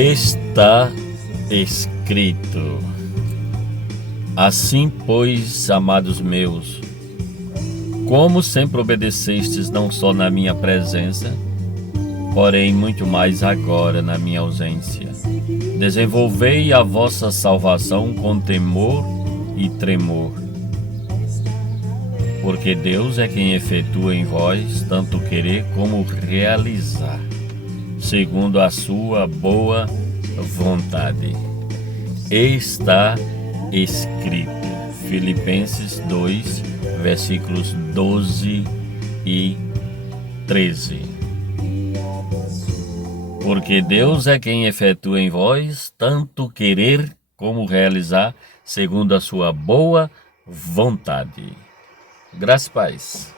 Está escrito: assim, pois, amados meus, como sempre obedecestes não só na minha presença, porém muito mais agora na minha ausência, desenvolvei a vossa salvação com temor e tremor. Porque Deus é quem efetua em vós tanto querer como realizar, segundo a sua boa vontade. Está escrito. Filipenses 2, versículos 12 e 13. Porque Deus é quem efetua em vós tanto querer como realizar, segundo a sua boa vontade. Graças e paz.